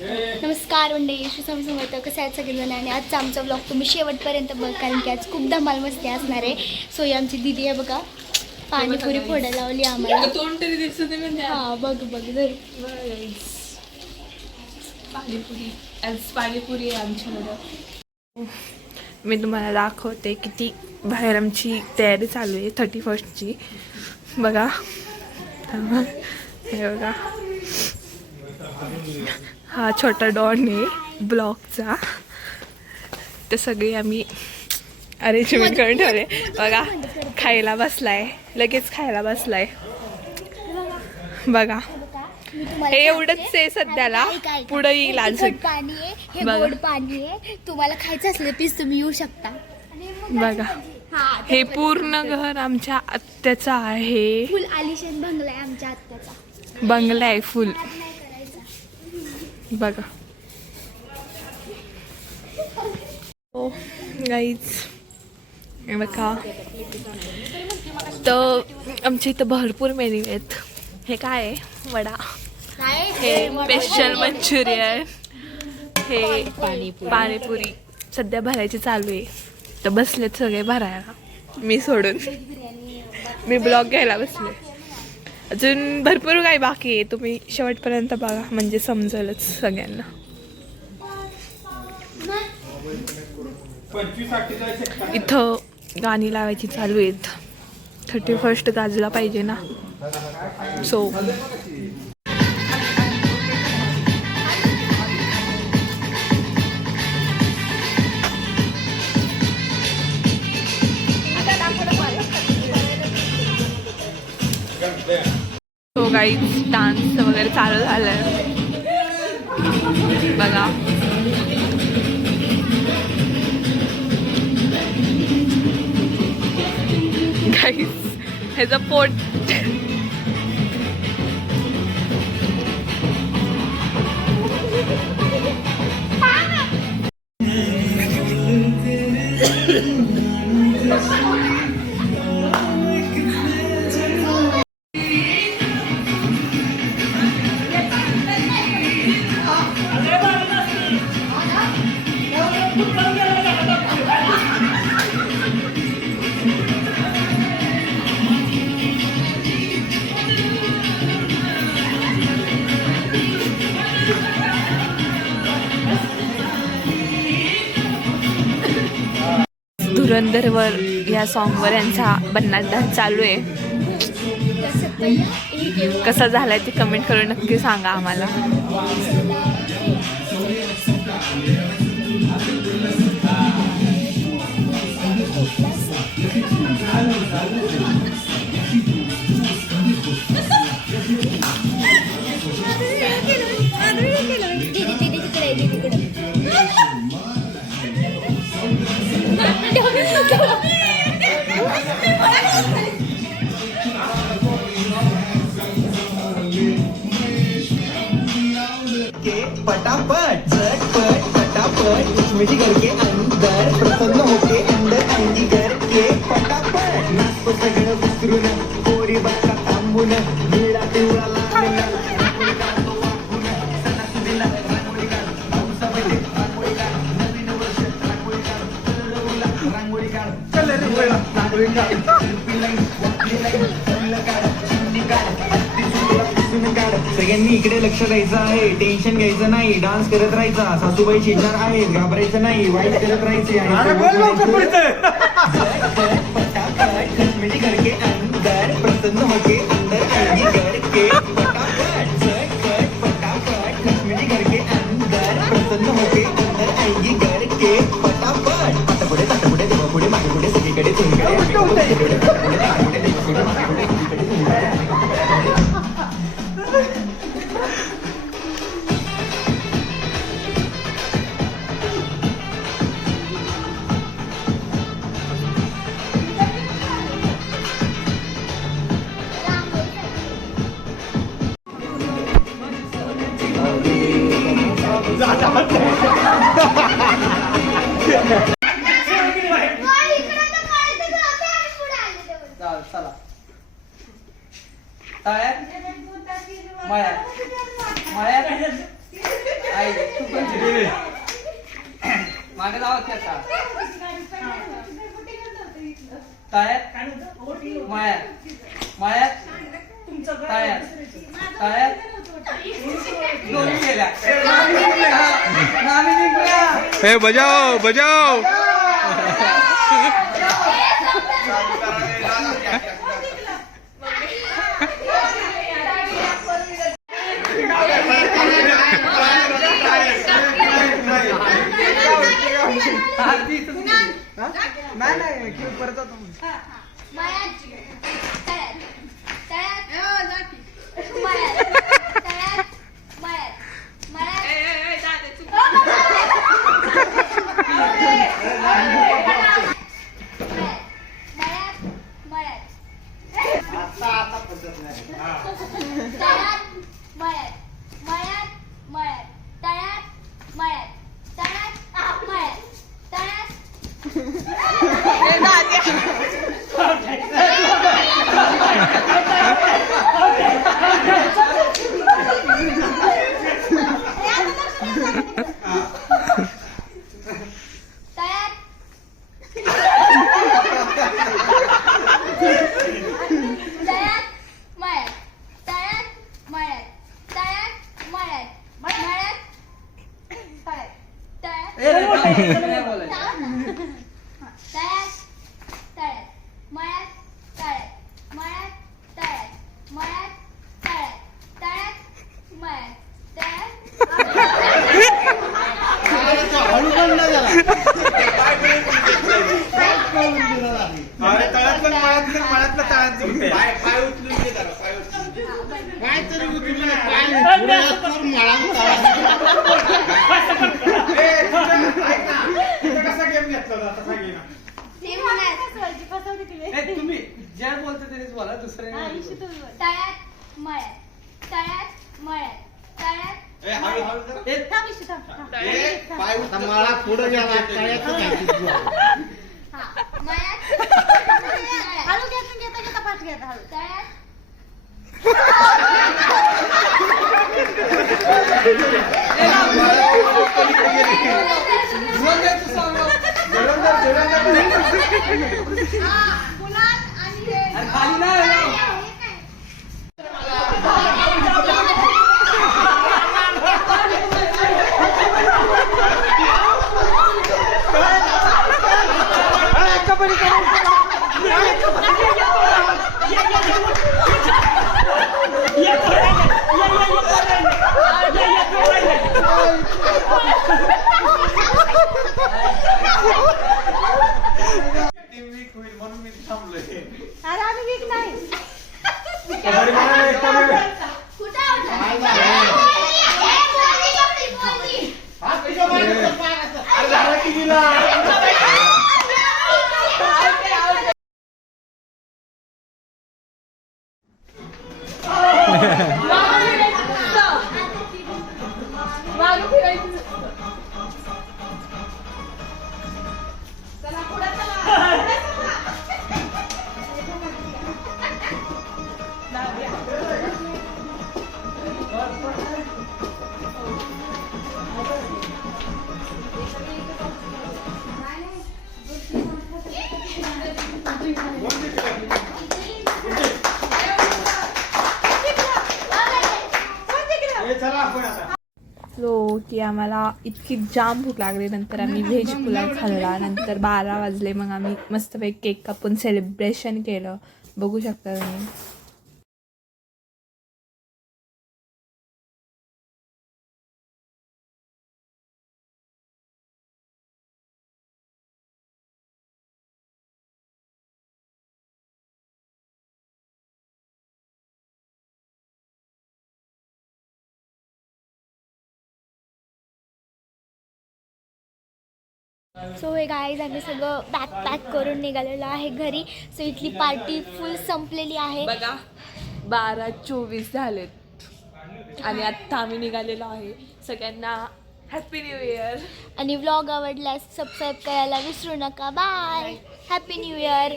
नमस्कार मंडळी, श्री स्वामी समर्थ. कसं आहेत सगळेजण? आणि आजचा आमचा ब्लॉग तुम्ही शेवटपर्यंत बघ, कारण की आज खूप धमाल मस्ती असणार आहे. सो ही आमची दिदी आहे बघा, पाणीपुरी फोडायला लावली आम्हाला. तोंड तरी दिसत नाही. हा बघ बघ जर पाणीपुरी, आज पाणीपुरी आहे आमच्याकडं. मी तुम्हाला दाखवते किती बाहेर आमची तयारी चालू आहे 31st बघा. हे बघा, हा छोटा डॉन आहे ब्लॉकचा. तर सगळे आम्ही अरेंजमेंट करून ठेवले. बघा खायला बसलाय, लगेच खायला बसलाय बघा. हे एवढंच आहे सध्याला, पुढे येईल अजून. पाणी आहे, हे गोड पाणी आहे. तुम्हाला खायचं असलं पीस तुम्ही येऊ शकता. बघा हे पूर्ण घर आमच्या आत्याचं आहे. फुल आलिशान बंगला आहे आमच्या आत्याचा. बंगला आहे फुल बघा. हो गाईज बघा, तर आमच्या इथं भरपूर मेन्यू आहेत. हे काय आहे? वडा, हे स्पेशल मंचुरियन, हे पाणीपुरी सध्या भरायची चालू आहे. तर बसलेत सगळे भरायला, मी सोडून. मी ब्लॉग घ्यायला बसले. अजून भरपूर काही बाकी आहे, तुम्ही शेवटपर्यंत बघा म्हणजे समजेलच सगळ्यांना. इथं गाणी लावायची चालू आहेत. 31st गाजला पाहिजे ना. सो तो गाईज डान्स वगैरे चालू झालाय बघा. गाईज ह्याचं पोट धुरंधरवर या सॉन्गवर यांचा बन्नाट डान्स चालू आहे. कसा झालाय ते कमेंट करून नक्की सांगा आम्हाला. पटापट झटपट पटापट उसमें करके अंदर प्रसन्न होके अंदर आएंगी करके पटापट नाचतो सगळं विसरून कोरी बाका थांबून निळा पिवळा लाल रांगोळी काढतो वाकून सणासुदीला रांगोळी काढ पावसामध्ये रांगोळी काढ नवीन वर्ष रांगोळी काढ कलरला रांगोळी काढ कलरला रांगोळी काढ सेल्फी लाईन वॉकली लाईन फुलं काढ चिमणी काढ सगळ्यांनी इकडे लक्ष द्यायचं आहे. टेन्शन घ्यायचं नाही, डान्स करत राहायचा. सासूबाई शेजार आहेत, घाबरायचं नाही, वाईट करत राहायचे. करके अंदर प्रसन्न होके अंदर आएंगी करके पटापट झटपट पटापट लक्ष्मी करके अंदर प्रसन्न होके अंदर आएंगी करके पटापट. आता पुढे ताटा पुढे देवा पुढे मागे पुढे सगळीकडे तुमकडे चला मळ्यात मळ्यात आई मागे जावं की आता तळ्यात मळ्यात मळ्यात तळ्यात तळ्यात दोन्ही केल्या नामी निघल्या हे बजाव बजाव नाही परत जातो तुम्ही जे बोलते तेच बोला दुसरे तळ्यात मळ्यात तळ्यात मळ्यात तळ्यात पुढे गेला खाली नाही म्हणून मी थांबलोय अरे आम्ही वीक नाही सो ती आम्हाला इतकी जाम भूक लागली. नंतर आम्ही व्हेज पुलाव खाल्ला. नंतर 12 वाजले. मग आम्ही मस्तपैकी केक कापून सेलिब्रेशन केलं. बघू शकता तुम्ही. सो हे गाईज आम्ही सगळं पॅक करून निघालेलो आहे घरी. सो इथली पार्टी फुल संपलेली आहे. बघा 12:24 झालेत आणि आत्ता आम्ही निघालेलो आहे. सगळ्यांना हॅपी न्यू इयर. आणि व्लॉग आवडल्यास सबस्क्राईब करायला विसरू नका. बाय. Happy new year.